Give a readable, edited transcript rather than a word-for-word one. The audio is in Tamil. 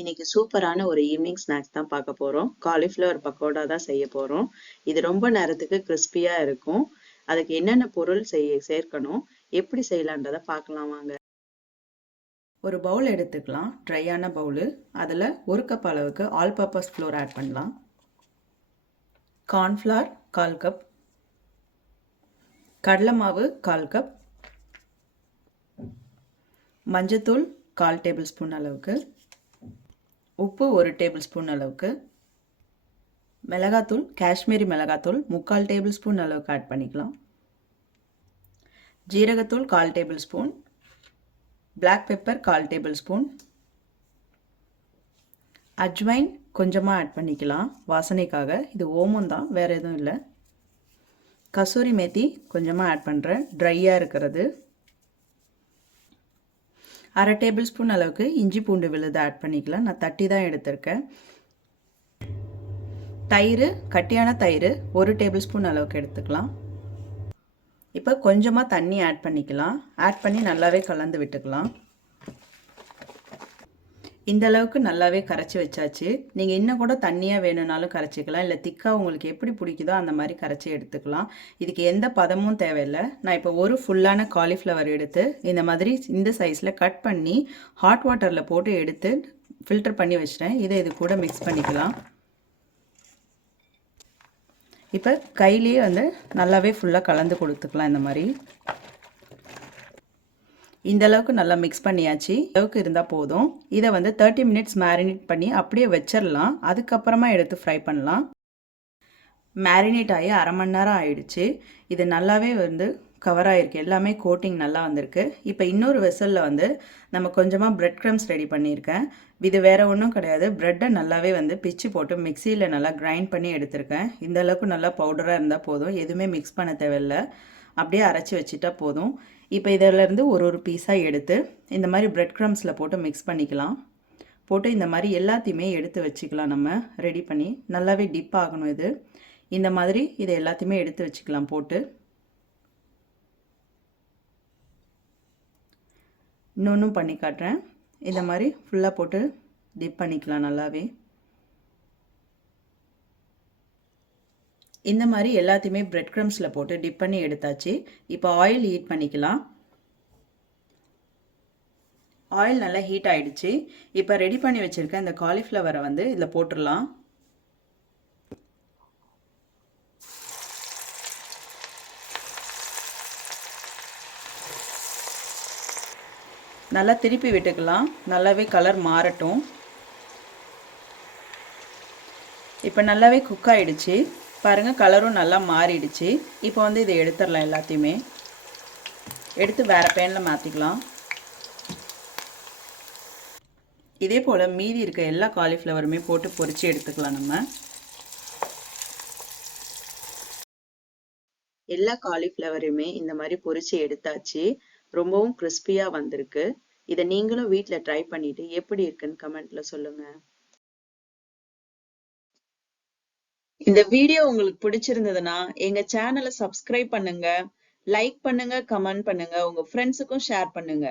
இன்னைக்கு சூப்பரான ஒரு ஈவினிங் ஸ்நாக்ஸ் தான் பார்க்க போறோம். காலிஃப்ளவர் பக்கோடா தான் செய்ய போறோம். இது ரொம்ப நேரத்துக்கு கிறிஸ்பியா இருக்கும். அதுக்கு என்னென்ன பொருள் சேர்க்கணும், எப்படி செய்யலான்றத பார்க்கலாம் வாங்க. ஒரு பவுல் எடுத்துக்கலாம், ட்ரையான பவுலு. அதில் 1 கப் அளவுக்கு ஆல் பர்பஸ் ஃப்ளோர் ஆட் பண்ணலாம். கார்ன்ஃப்ளவர் 1/4 கப், கடலை மாவு 1/4 கப், மஞ்சத்தூள் 1/4 டேபிள் ஸ்பூன் அளவுக்கு, உப்பு 1 டேபிள் ஸ்பூன் அளவுக்கு, மிளகாத்தூள் காஷ்மீரி மிளகாத்தூள் 3/4 டேபிள் ஸ்பூன் அளவுக்கு ஆட் பண்ணிக்கலாம். ஜீரகத்தூள் 1/4 table spoon, black pepper 1/4 table spoon, ajwain கொஞ்சமாக ஆட் பண்ணிக்கலாம் வாசனைக்காக. இது ஓமம் தான், வேறு எதுவும் இல்லை. கசூரி மேத்தி கொஞ்சமாக ஆட் பண்ணுறேன், ட்ரையாக இருக்கிறது. 1/2 டேபிள் ஸ்பூன் அளவுக்கு இஞ்சி பூண்டு விழுது ஆட் பண்ணிக்கலாம். நான் தட்டி தான் எடுத்திருக்கேன். தயிர், கட்டியான தயிர் 1 டேபிள் ஸ்பூன் அளவுக்கு எடுத்துக்கலாம். இப்போ கொஞ்சமாக தண்ணி ஆட் பண்ணிக்கலாம். ஆட் பண்ணி நல்லாவே கலந்து விட்டுக்கலாம். இந்த அளவுக்கு நல்லாவே கரைச்சி வச்சாச்சு. நீங்கள் இன்னும் கூட தண்ணியாக வேணும்னாலும் கரைச்சிக்கலாம், இல்லை திக்காக உங்களுக்கு எப்படி பிடிக்குதோ அந்த மாதிரி கரைச்சி எடுத்துக்கலாம். இதுக்கு எந்த பதமும் தேவையில்லை. நான் இப்போ ஒரு ஃபுல்லான காலிஃப்ளவர் எடுத்து இந்த மாதிரி இந்த சைஸில் கட் பண்ணி ஹாட் வாட்டரில் போட்டு எடுத்து ஃபில்டர் பண்ணி வச்சிட்டேன். இதை இது கூட மிக்ஸ் பண்ணிக்கலாம். இப்போ கையிலேயே நல்லாவே ஃபுல்லாக கலந்து கொடுத்துக்கலாம். இந்த அளவுக்கு நல்லா மிக்ஸ் பண்ணியாச்சு. அளவுக்கு இருந்தால் போதும். இதை 30 மினிட்ஸ் மேரினேட் பண்ணி அப்படியே வச்சிடலாம். அதுக்கப்புறமா எடுத்து ஃப்ரை பண்ணலாம். மேரினேட் ஆகி 1/2 மணி நேரம் ஆயிடுச்சு. இது நல்லாவே கவர் ஆகிருக்கு, எல்லாமே கோட்டிங் நல்லா வந்திருக்கு. இப்போ இன்னொரு வெசலில் நம்ம கொஞ்சமாக பிரெட் க்ரம்ஸ் ரெடி பண்ணியிருக்கேன். இது வேறு ஒன்றும் கிடையாது, ப்ரெட்டை நல்லாவே பிச்சு போட்டு மிக்சியில் நல்லா கிரைண்ட் பண்ணி எடுத்திருக்கேன். இந்த அளவுக்கு நல்லா பவுடராக இருந்தால் போதும், எதுவுமே மிக்ஸ் பண்ண தேவையில்லை, அப்படியே அரைச்சி வச்சுட்டா போதும். இப்போ இதிலேருந்து ஒரு பீஸாக எடுத்து இந்த மாதிரி பிரெட் க்ரம்ஸில் போட்டு மிக்ஸ் பண்ணிக்கலாம். போட்டு இந்த மாதிரி எல்லாத்தையுமே எடுத்து வச்சுக்கலாம். நம்ம ரெடி பண்ணி நல்லாவே டிப் ஆகணும். இது இந்த மாதிரி இதை எல்லாத்தையுமே எடுத்து வச்சுக்கலாம். போட்டு இன்னொன்றும் பண்ணி காட்டுறேன். இந்த மாதிரி ஃபுல்லாக போட்டு டிப் பண்ணிக்கலாம் நல்லாவே. இந்த மாதிரி எல்லாத்தையுமே பிரெட் க்ரம்ஸில் போட்டு டிப் பண்ணி எடுத்தாச்சு. இப்போ ஆயில் ஹீட் பண்ணிக்கலாம். ஆயில் நல்லா ஹீட் ஆகிடுச்சு. இப்போ ரெடி பண்ணி வச்சுருக்க இந்த காலிஃப்ளவரை இதில் போட்டுடலாம். நல்லா திருப்பி விட்டுக்கலாம், நல்லாவே கலர் மாறட்டும். இப்போ நல்லாவே குக் ஆகிடுச்சு பாருங்கள், கலரும் நல்லா மாறிடுச்சு. இப்போ இதை எடுத்துடலாம். எல்லாத்தையுமே எடுத்து வேறு பேனில் மாற்றிக்கலாம். இதே போல் மீதி இருக்க எல்லா காலிஃப்ளவருமே போட்டு பொரித்து எடுத்துக்கலாம். நம்ம எல்லா காலிஃப்ளவரையுமே இந்த மாதிரி பொரித்து எடுத்தாச்சு. ரொம்பவும் கிறிஸ்பியாக வந்திருக்கு. இதை நீங்களும் வீட்டில் ட்ரை பண்ணிவிட்டு எப்படி இருக்குன்னு கமெண்ட்டில் சொல்லுங்கள். இந்த வீடியோ உங்களுக்கு பிடிச்சிருந்ததுன்னா எங்க சேனலை சப்ஸ்கிரைப் பண்ணுங்க, லைக் பண்ணுங்க, கமெண்ட் பண்ணுங்க, உங்க ஃப்ரெண்ட்ஸுக்கும் ஷேர் பண்ணுங்க.